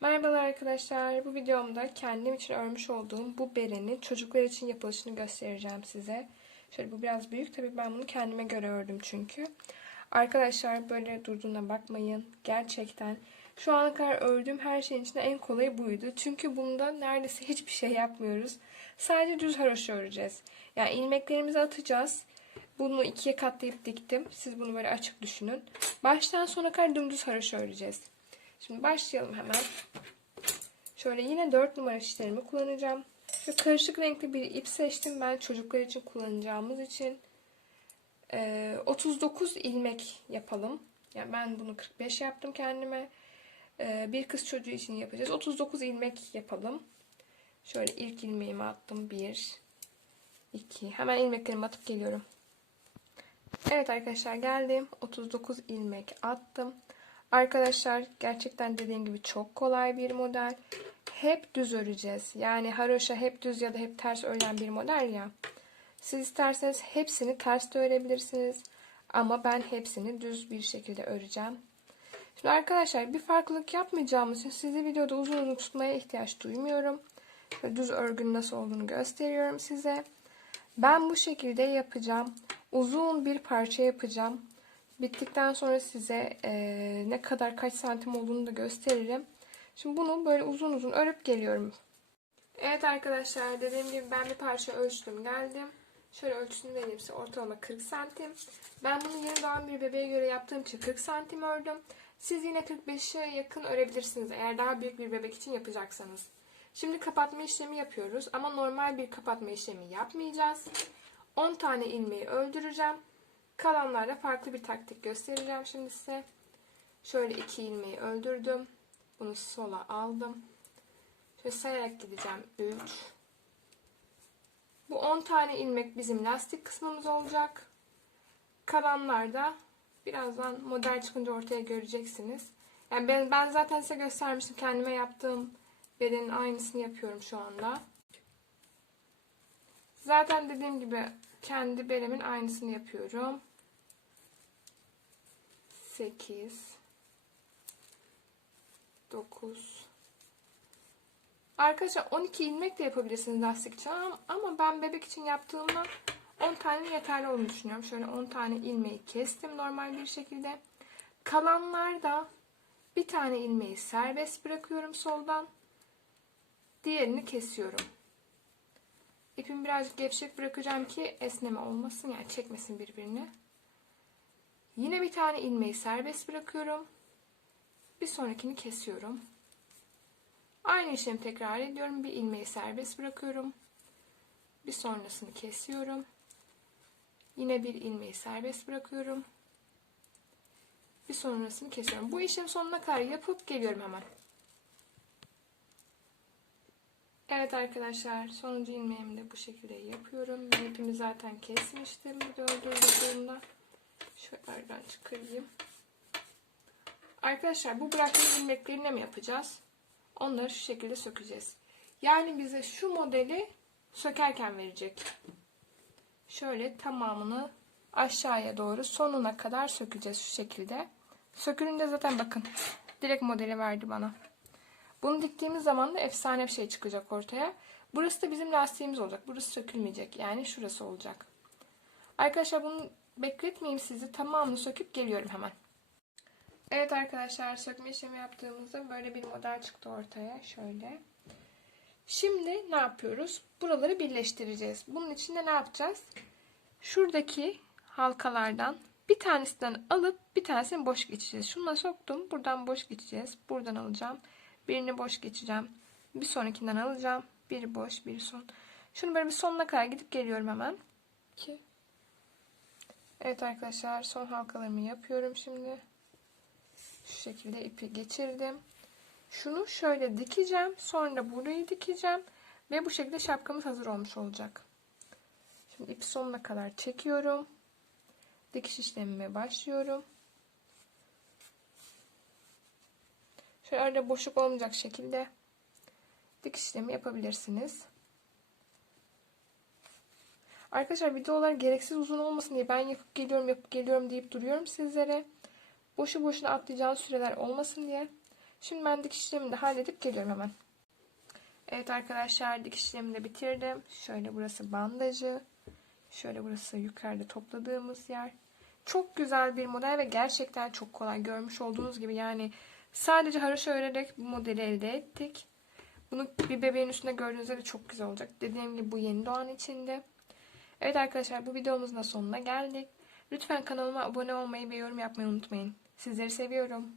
Merhabalar arkadaşlar. Bu videomda kendim için örmüş olduğum bu berenin çocuklar için yapılışını göstereceğim size. Şöyle bu biraz büyük. Tabii ben bunu kendime göre ördüm çünkü. Arkadaşlar böyle durduğuna bakmayın. Gerçekten şu ana kadar ördüğüm her şeyin içinde en kolayı buydu. Çünkü bunda neredeyse hiçbir şey yapmıyoruz. Sadece düz haroşa öreceğiz. Yani ilmeklerimizi atacağız. Bunu ikiye katlayıp diktim. Siz bunu böyle açık düşünün. Baştan sona kadar dümdüz haroşa öreceğiz. Şimdi başlayalım hemen. Şöyle yine 4 numara şişlerimi kullanacağım. Ve karışık renkli bir ip seçtim ben çocuklar için kullanacağımız için. Ee, 39 ilmek yapalım. Yani ben bunu 45 yaptım kendime. Ee, bir kız çocuğu için yapacağız. 39 ilmek yapalım. Şöyle ilk ilmeğimi attım. 1 2 Hemen ilmeklerimi atıp geliyorum. Evet arkadaşlar geldim. 39 ilmek attım. Arkadaşlar gerçekten dediğim gibi çok kolay bir model. Hep düz öreceğiz. Yani haroşa hep düz ya da hep ters ören bir model ya. Siz isterseniz hepsini ters de örebilirsiniz. Ama ben hepsini düz bir şekilde öreceğim. Şimdi arkadaşlar bir farklılık yapmayacağımız için sizi videoda uzun uzun tutmaya ihtiyaç duymuyorum. Düz örgünün nasıl olduğunu gösteriyorum size. Ben bu şekilde yapacağım. Uzun bir parça yapacağım. Bittikten sonra size e, ne kadar kaç santim olduğunu da gösteririm. Şimdi bunu böyle uzun uzun örüp geliyorum. Evet arkadaşlar dediğim gibi ben bir parça ölçtüm geldim. Şöyle ölçüsünü vereyim size ortalama 40 santim. Ben bunu yeni doğan bir bebeğe göre yaptığım için 40 santim ördüm. Siz yine 45'e yakın örebilirsiniz eğer daha büyük bir bebek için yapacaksanız. Şimdi kapatma işlemi yapıyoruz ama normal bir kapatma işlemi yapmayacağız. 10 tane ilmeği öldüreceğim. Kalanlarda farklı bir taktik göstereceğim şimdi size. Şöyle iki ilmeği öldürdüm. Bunu sola aldım. Şöyle sayarak gideceğim. 3. Bu 10 tane ilmek bizim lastik kısmımız olacak. Kalanlarda birazdan model çıkınca ortaya göreceksiniz. Yani ben, ben zaten size göstermiştim. Kendime yaptığım bedenin aynısını yapıyorum şu anda. Zaten dediğim gibi kendi beremin aynısını yapıyorum. 8 9 Arkadaşlar 12 ilmek de yapabilirsiniz lastik için ama ben bebek için yaptığımda 10 tane yeterli olduğunu düşünüyorum. Şöyle 10 tane ilmeği kestim normal bir şekilde. Kalanlarda bir tane ilmeği serbest bırakıyorum soldan. Diğerini kesiyorum. İpimi birazcık gevşek bırakacağım ki esneme olmasın yani çekmesin birbirini. Yine bir tane ilmeği serbest bırakıyorum. Bir sonrakini kesiyorum. Aynı işlemi tekrar ediyorum. Bir ilmeği serbest bırakıyorum. Bir sonrasını kesiyorum. Yine bir ilmeği serbest bırakıyorum. Bir sonrasını kesiyorum. Bu işlemi sonuna kadar yapıp geliyorum hemen. Evet arkadaşlar sonuncu ilmeğimi de bu şekilde yapıyorum. Ben ipimi zaten kesmiştim öldürdüğümde. Şöyle aradan çıkarayım. Arkadaşlar bu bıraktığım ilmeklerini mi yapacağız? Onları şu şekilde sökeceğiz. Yani bize şu modeli sökerken verecek. Şöyle tamamını aşağıya doğru sonuna kadar sökeceğiz şu şekilde. Sökülünce zaten bakın direkt modeli verdi bana. Bunu diktiğimiz zaman da efsane bir şey çıkacak ortaya. Burası da bizim lastiğimiz olacak. Burası sökülmeyecek. Yani şurası olacak. Arkadaşlar bunu bekletmeyeyim sizi. Tamamını söküp geliyorum hemen. Evet arkadaşlar sökme işlemi yaptığımızda böyle bir model çıktı ortaya. Şöyle. Şimdi ne yapıyoruz? Buraları birleştireceğiz. Bunun için de ne yapacağız? Şuradaki halkalardan bir tanesinden alıp bir tanesini boş geçeceğiz. Şununla soktum. Buradan boş geçeceğiz. Buradan alacağım. Birini boş geçeceğim. Bir sonrakinden alacağım. Biri boş, biri son. Şunu böyle bir sonuna kadar gidip geliyorum hemen. 2 Evet arkadaşlar son halkalarımı yapıyorum şimdi. Şu şekilde ipi geçirdim. Şunu şöyle dikeceğim. Sonra burayı dikeceğim. Ve bu şekilde şapkamız hazır olmuş olacak. Şimdi ipi sonuna kadar çekiyorum. Dikiş işlemime başlıyorum. Şöyle arada boşluk olmayacak şekilde dikiş işlemi yapabilirsiniz. Arkadaşlar videolar gereksiz uzun olmasın diye ben yapıp geliyorum yapıp geliyorum deyip duruyorum sizlere. Boşu boşuna atlayacağınız süreler olmasın diye. Şimdi ben dikiş işlemini de halledip geliyorum hemen. Evet arkadaşlar dikiş işlemini de bitirdim. Şöyle burası bandajı. Şöyle burası yukarıda topladığımız yer. Çok güzel bir model ve gerçekten çok kolay. Görmüş olduğunuz gibi yani sadece haroşa örerek bu modeli elde ettik. Bunu bir bebeğin üstünde gördüğünüzde de çok güzel olacak. Dediğim gibi bu yeni doğan içinde. Evet arkadaşlar bu videomuzun da sonuna geldik. Lütfen kanalıma abone olmayı ve yorum yapmayı unutmayın. Sizleri seviyorum.